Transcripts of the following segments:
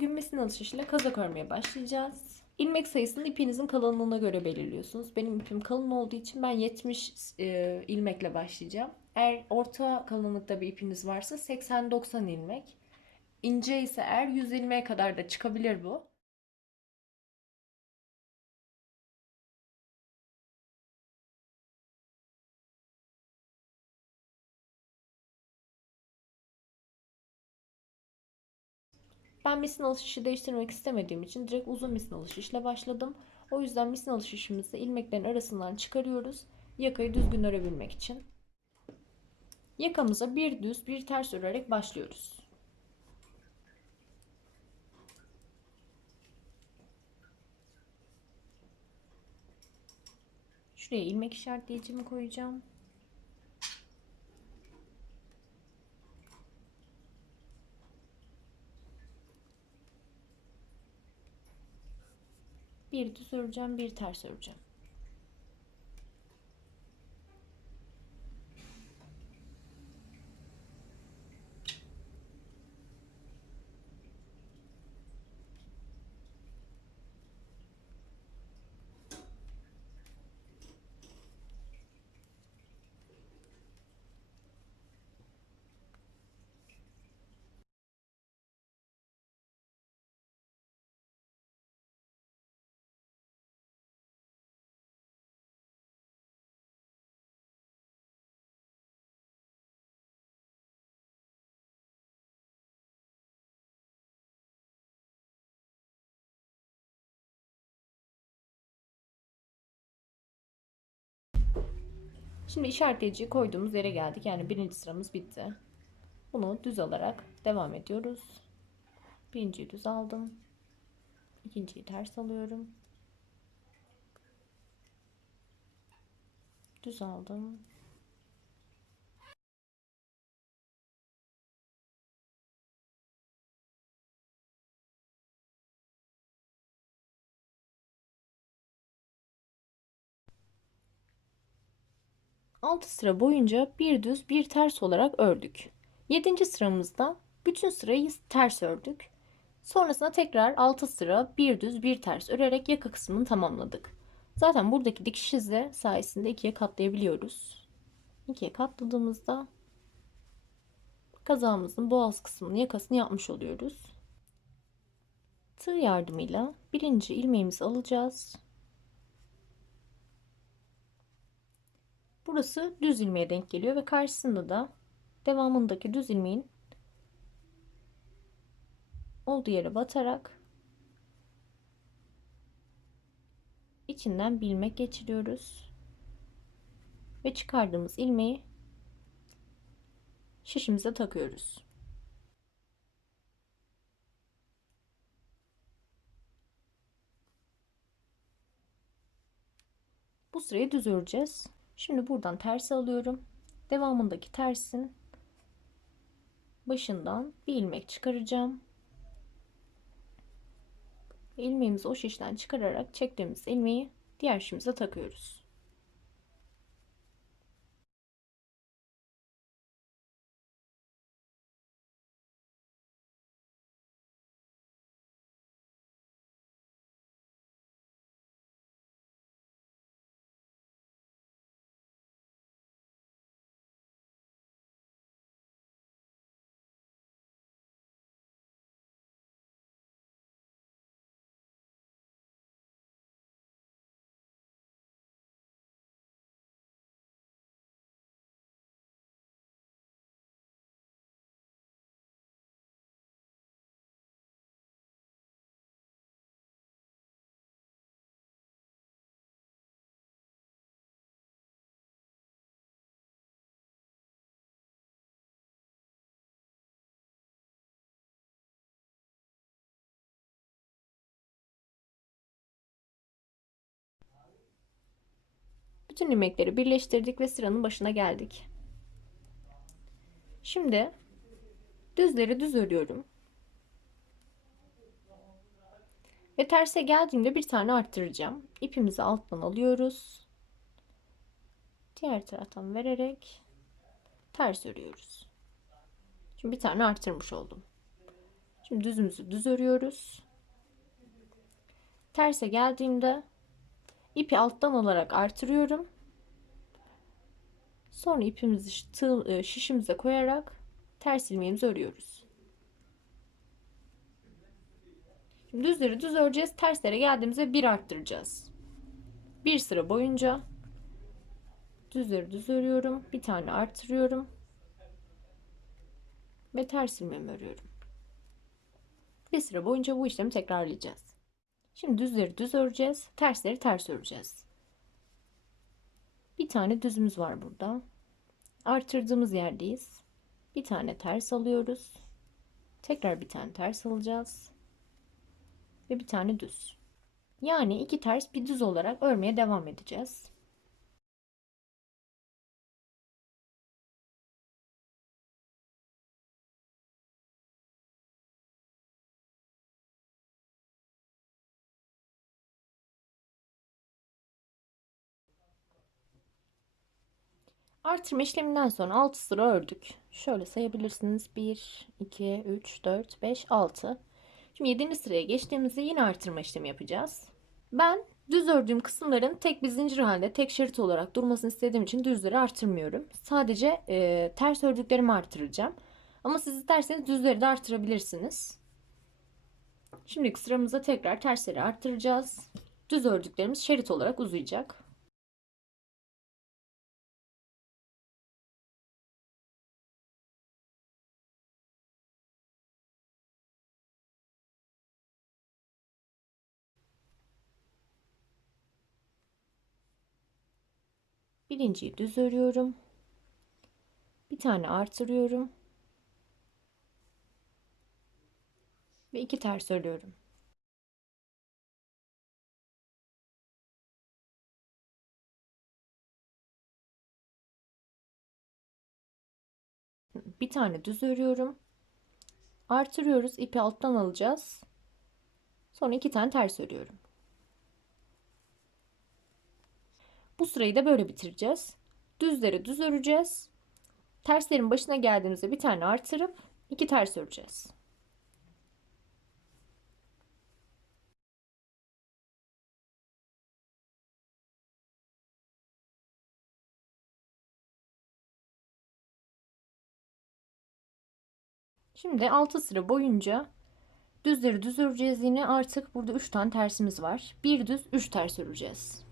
Bugün mesin alışverişiyle kazak örmeye başlayacağız. İlmek sayısını ipinizin kalınlığına göre belirliyorsunuz. Benim ipim kalın olduğu için ben 70 e, ilmekle başlayacağım. Eğer orta kalınlıkta bir ipiniz varsa 80-90 ilmek. İnce ise eğer 100 ilmeğe kadar da çıkabilir bu. Ben misin alışverişi değiştirmek istemediğim için direkt uzun misin alışverişle başladım. O yüzden misin alışverişimizi ilmeklerin arasından çıkarıyoruz. Yakayı düzgün örebilmek için. Yakamıza bir düz bir ters örerek başlıyoruz. Şuraya ilmek işaretleyicimi koyacağım. Bir düz öreceğim, bir ters öreceğim. Şimdi işaretleyiciyi koyduğumuz yere geldik. Yani birinci sıramız bitti. Bunu düz alarak devam ediyoruz. Birinciyi düz aldım. İkinciyi ters alıyorum. Düz aldım. Altı sıra boyunca bir düz bir ters olarak ördük. Yedinci sıramızda bütün sırayı ters ördük. Sonrasında tekrar 6 sıra bir düz bir ters örerek yaka kısmını tamamladık. Zaten buradaki dikiş izi sayesinde ikiye katlayabiliyoruz. İkiye katladığımızda kazağımızın boğaz kısmını yakasını yapmış oluyoruz. Tığ yardımıyla birinci ilmeğimizi alacağız. Burası düz ilmeğe denk geliyor ve karşısında da devamındaki düz ilmeğin olduğu yere batarak içinden bir ilmek geçiriyoruz. Ve çıkardığımız ilmeği şişimize takıyoruz. Bu sırayı düz öreceğiz. Şimdi buradan tersi alıyorum. Devamındaki tersin başından bir ilmek çıkaracağım. İlmeğimizi o şişten çıkararak çektiğimiz ilmeği diğer şişimize takıyoruz. Bütün ilmekleri birleştirdik ve sıranın başına geldik. Şimdi düzleri düz örüyorum. Ve terse geldiğimde bir tane arttıracağım. İpimizi alttan alıyoruz. Diğer taraftan vererek ters örüyoruz. Şimdi bir tane arttırmış oldum. Şimdi düzümüzü düz örüyoruz. Terse geldiğimde ipi alttan alarak artırıyorum. Sonra ipimizi tığ, e, şişimize koyarak ters ilmeğimizi örüyoruz. Şimdi düzleri düz öreceğiz. Terslere geldiğimizde bir arttıracağız. Bir sıra boyunca düzleri düz örüyorum. Bir tane arttırıyorum. Ve ters ilmeğimi örüyorum. Bir sıra boyunca bu işlemi tekrarlayacağız. Şimdi düzleri düz öreceğiz. Tersleri ters öreceğiz. Bir tane düzümüz var burada. Artırdığımız yerdeyiz. Bir tane ters alıyoruz. Tekrar bir tane ters alacağız. Ve bir tane düz. Yani iki ters bir düz olarak örmeye devam edeceğiz. Artırma işleminden sonra 6 sıra ördük. Şöyle sayabilirsiniz. 1, 2, 3, 4, 5, 6. Şimdi 7. sıraya geçtiğimizde yine artırma işlemi yapacağız. Ben düz ördüğüm kısımların tek bir zincir halinde tek şerit olarak durmasını istediğim için düzleri artırmıyorum. Sadece e, ters ördüklerimi artıracağım. Ama siz isterseniz düzleri de artırabilirsiniz. Şimdi sıramızda tekrar tersleri arttıracağız. Düz ördüklerimiz şerit olarak uzayacak. Birinciyi düz örüyorum. Bir tane artırıyorum. Ve iki ters örüyorum. Bir tane düz örüyorum. Artırıyoruz. ipi alttan alacağız. Sonra iki tane ters örüyorum. Bu sırayı da böyle bitireceğiz. Düzleri düz öreceğiz. Terslerin başına geldiğimizde bir tane artırıp iki ters öreceğiz. Şimdi 6 sıra boyunca düzleri düz öreceğiz yine artık burada 3 tane tersimiz var. Bir düz 3 ters öreceğiz.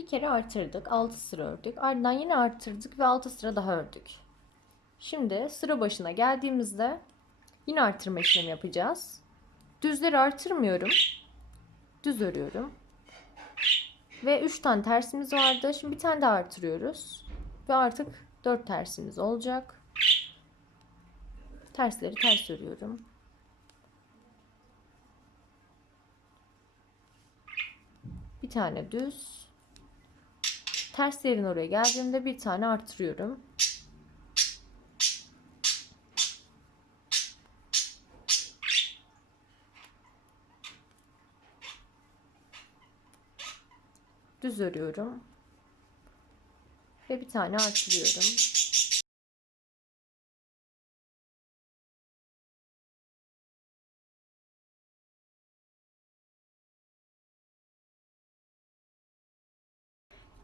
Bir kere artırdık. 6 sıra ördük. Ardından yine arttırdık ve 6 sıra daha ördük. Şimdi sıra başına geldiğimizde yine artırma işlemi yapacağız. Düzleri artırmıyorum. Düz örüyorum. Ve 3 tane tersimiz vardı. Şimdi bir tane daha artırıyoruz. Ve artık 4 tersimiz olacak. Tersleri ters örüyorum. Bir tane düz Ters yerin oraya geldiğimde bir tane arttırıyorum. Düz örüyorum. Ve bir tane arttırıyorum.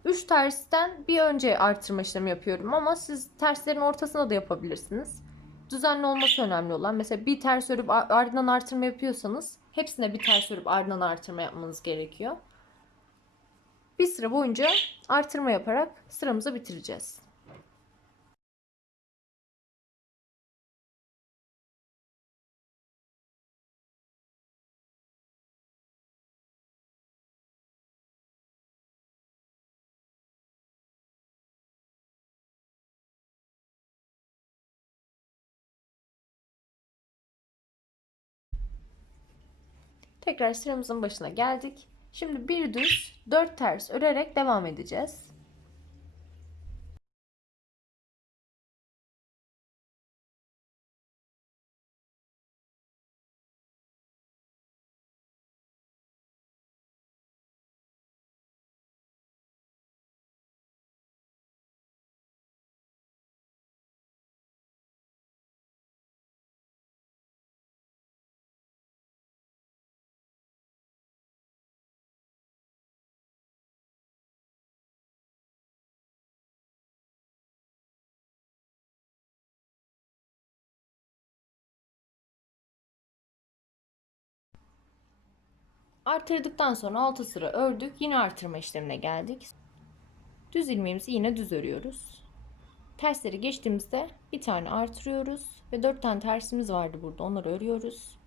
3 tersten bir önce artırma işlemi yapıyorum ama siz terslerin ortasına da yapabilirsiniz. Düzenli olması önemli olan. Mesela bir ters örüp ardından artırma yapıyorsanız hepsine bir ters örüp ardından artırma yapmanız gerekiyor. Bir sıra boyunca artırma yaparak sıramızı bitireceğiz. Tekrar sıramızın başına geldik. Şimdi bir düz, dört ters örerek devam edeceğiz. Artırdıktan sonra 6 sıra ördük. Yine artırma işlemine geldik. Düz ilmeğimizi yine düz örüyoruz. Tersleri geçtiğimizde bir tane artırıyoruz ve 4 tane tersimiz vardı burada. Onları örüyoruz.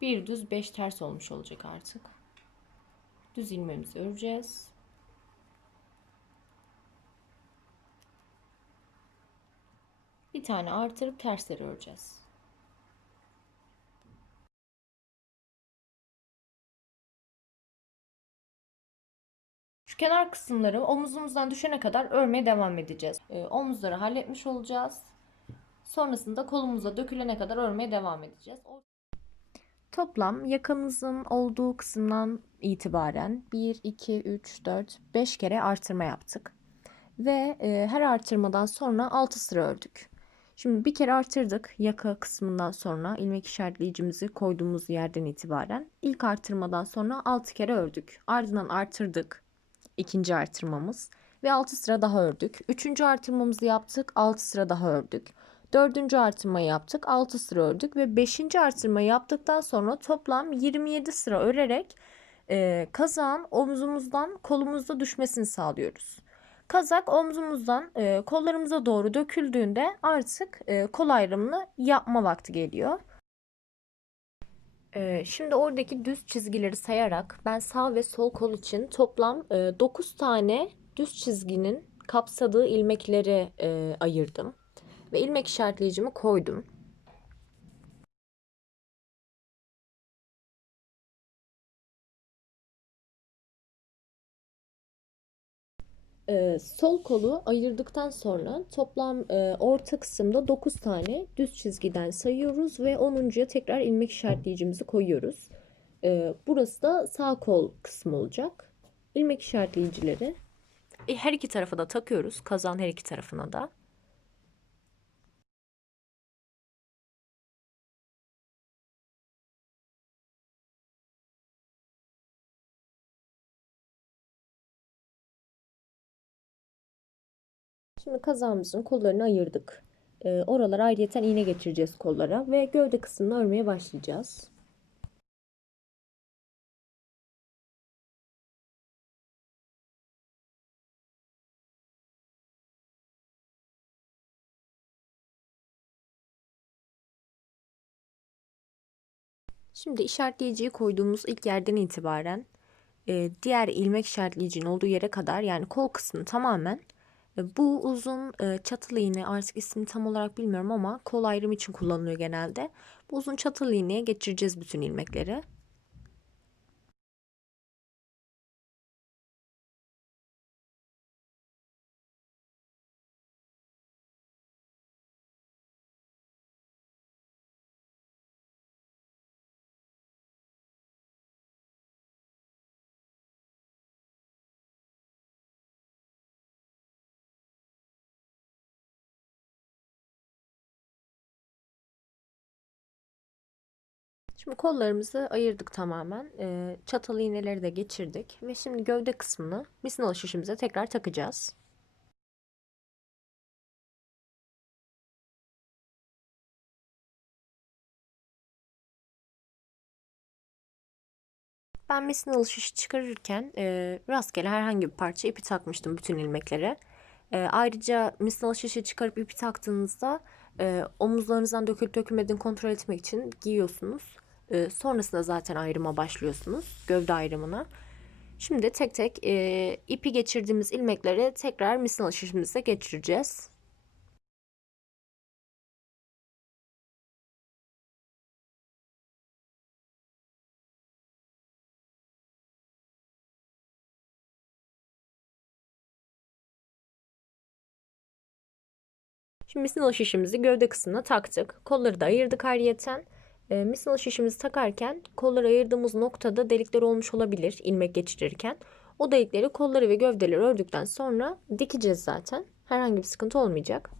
Bir düz 5 ters olmuş olacak artık. Düz ilmeğimizi öreceğiz. Bir tane artırıp tersleri öreceğiz. Şu kenar kısımları omuzumuzdan düşene kadar örmeye devam edeceğiz. Ee, omuzları halletmiş olacağız. Sonrasında kolumuza dökülene kadar örmeye devam edeceğiz. Toplam yakamızın olduğu kısımdan itibaren 1, 2, 3, 4, 5 kere artırma yaptık. Ve e, her artırmadan sonra 6 sıra ördük. Şimdi bir kere artırdık yaka kısmından sonra ilmek işaretleyicimizi koyduğumuz yerden itibaren. ilk artırmadan sonra 6 kere ördük. Ardından artırdık. ikinci artırmamız ve 6 sıra daha ördük. Üçüncü artırmamızı yaptık. 6 sıra daha ördük. Dördüncü artırmayı yaptık. 6 sıra ördük ve beşinci artırmayı yaptıktan sonra toplam 27 sıra örerek e, kazağın omzumuzdan kolumuzda düşmesini sağlıyoruz. Kazak omzumuzdan e, kollarımıza doğru döküldüğünde artık e, kol ayrımını yapma vakti geliyor. E, şimdi oradaki düz çizgileri sayarak ben sağ ve sol kol için toplam e, 9 tane düz çizginin kapsadığı ilmekleri e, ayırdım. Ve ilmek işaretleyicimi koydum. Ee, sol kolu ayırdıktan sonra toplam e, orta kısımda 9 tane düz çizgiden sayıyoruz ve 10.ya tekrar ilmek işaretleyicimizi koyuyoruz. Ee, burası da sağ kol kısmı olacak. İlmek işaretleyicileri e, her iki tarafa da takıyoruz. Kazan her iki tarafına da. Şimdi kazağımızın kollarını ayırdık. E, oralara ayrıyeten iğne geçireceğiz kollara ve gövde kısmını örmeye başlayacağız. Şimdi işaretleyiciyi koyduğumuz ilk yerden itibaren e, diğer ilmek işaretleyicinin olduğu yere kadar yani kol kısmını tamamen bu uzun e, çatılı iğne artık ismini tam olarak bilmiyorum ama kol ayrımı için kullanılıyor genelde. Bu uzun çatılı iğneye geçireceğiz bütün ilmekleri. Şimdi kollarımızı ayırdık tamamen. Ee, çatalı iğneleri de geçirdik. Ve şimdi gövde kısmını misinalı şişimize tekrar takacağız. Ben misinalı şişi çıkarırken e, rastgele herhangi bir parça ipi takmıştım bütün ilmeklere. E, ayrıca misinalı şişi çıkarıp ipi taktığınızda e, omuzlarınızdan dökülüp dökülmediğini kontrol etmek için giyiyorsunuz. E, sonrasında zaten ayrıma başlıyorsunuz. Gövde ayrımına. Şimdi tek tek e, ipi geçirdiğimiz ilmekleri tekrar misin alışverişimize geçireceğiz. Şimdi misinal şişimizi gövde kısmına taktık. Kolları da ayırdık ayrıyeten. E, misinal şişimizi takarken kolları ayırdığımız noktada delikler olmuş olabilir ilmek geçirirken. O delikleri kolları ve gövdeleri ördükten sonra dikeceğiz zaten. Herhangi bir sıkıntı olmayacak.